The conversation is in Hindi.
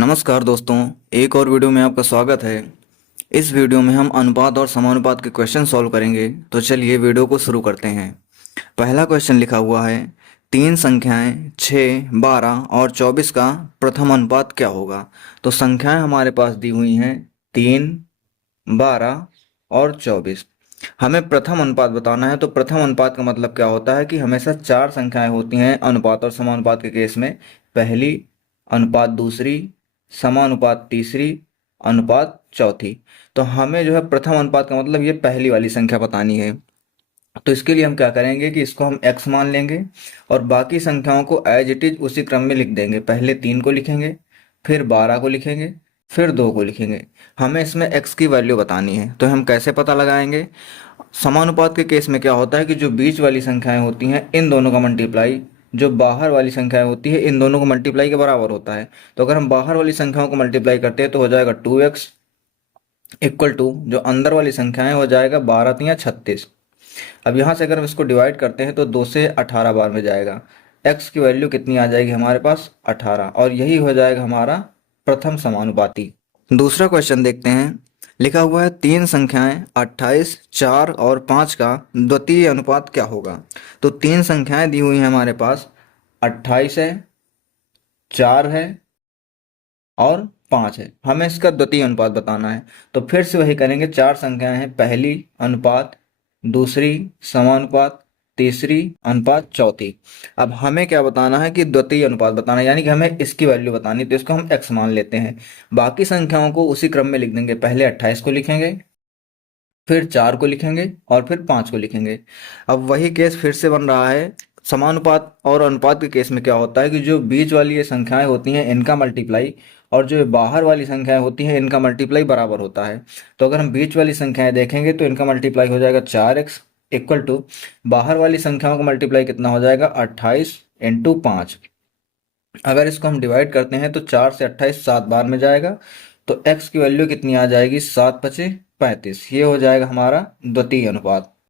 नमस्कार दोस्तों, एक और वीडियो में आपका स्वागत है। इस वीडियो में हम अनुपात और समानुपात के क्वेश्चन सॉल्व करेंगे। तो चलिए वीडियो को शुरू करते हैं। पहला क्वेश्चन लिखा हुआ है, तीन संख्याएं 6, 12 और 24 का प्रथम अनुपात क्या होगा। तो संख्याएं हमारे पास दी हुई हैं 3, 12 और 24। हमें प्रथम अनुपात बताना है। तो प्रथम अनुपात का मतलब क्या होता है कि हमेशा चार संख्याएं होती हैं अनुपात और समानुपात के केस में। पहली, अनुपात दूसरी, समानुपात तीसरी, अनुपात चौथी। तो हमें जो है प्रथम अनुपात का मतलब ये पहली वाली संख्या बतानी है। तो इसके लिए हम क्या करेंगे कि इसको हम x मान लेंगे और बाकी संख्याओं को एज इट इज उसी क्रम में लिख देंगे। पहले 3 को लिखेंगे, फिर 12 को लिखेंगे, फिर 2 को लिखेंगे। हमें इसमें x की वैल्यू बतानी है। तो हम कैसे पता लगाएंगे? समानुपात के केस में क्या होता है कि जो बीच वाली संख्याएं होती हैं इन दोनों का मल्टीप्लाई जो बाहर वाली संख्याएं होती है इन दोनों को मल्टीप्लाई के बराबर होता है। तो अगर हम बाहर वाली संख्याओं को मल्टीप्लाई करते हैं तो हो जाएगा 2x इक्वल टू जो अंदर वाली संख्याएं हो जाएगा 12 तियां 36। अब यहाँ से अगर हम इसको डिवाइड करते हैं तो 2 से 18 बार में जाएगा। x की वैल्यू कितनी आ जाएगी हमारे पास? 18। और यही हो जाएगा हमारा प्रथम समानुपाती। दूसरा क्वेश्चन देखते हैं। लिखा हुआ है, तीन संख्याएं 28, 4 और 5 का द्वितीय अनुपात क्या होगा। तो तीन संख्याएं दी हुई हैं हमारे पास, 28 है, 4 है और 5 है। हमें इसका द्वितीय अनुपात बताना है। तो फिर से वही करेंगे, चार संख्याएं हैं, पहली अनुपात, दूसरी समानुपात, तीसरी अनुपात, चौथी। अब हमें क्या बताना है कि द्वितीय अनुपात बताना है, यानी कि हमें इसकी वैल्यू बतानी। तो इसको हम x मान लेते हैं। बाकी संख्याओं को उसी क्रम में लिख देंगे। पहले 28 को लिखेंगे, फिर 4 को लिखेंगे और फिर 5 को लिखेंगे। अब वही केस फिर से बन रहा है। समानुपात और अनुपात के केस में क्या होता है कि जो बीच वाली ये संख्याएं होती हैं इनका मल्टीप्लाई और जो बाहर वाली संख्याएं होती हैं इनका मल्टीप्लाई बराबर होता है। तो अगर हम बीच वाली संख्याएं देखेंगे तो इनका मल्टीप्लाई हो जाएगा 4x इक्वल टू बाहर वाली संख्याओं का मल्टीप्लाई कितना हो जाएगा? 28 इंटू 5। अगर इसको हम डिवाइड करते हैं तो 4 से 28 7 बार में जाएगा। तो x की वैल्यू कितनी आ जाएगी? 7 पचे 35। ये हो जाएगा हमारा द्वितीय अनुपात।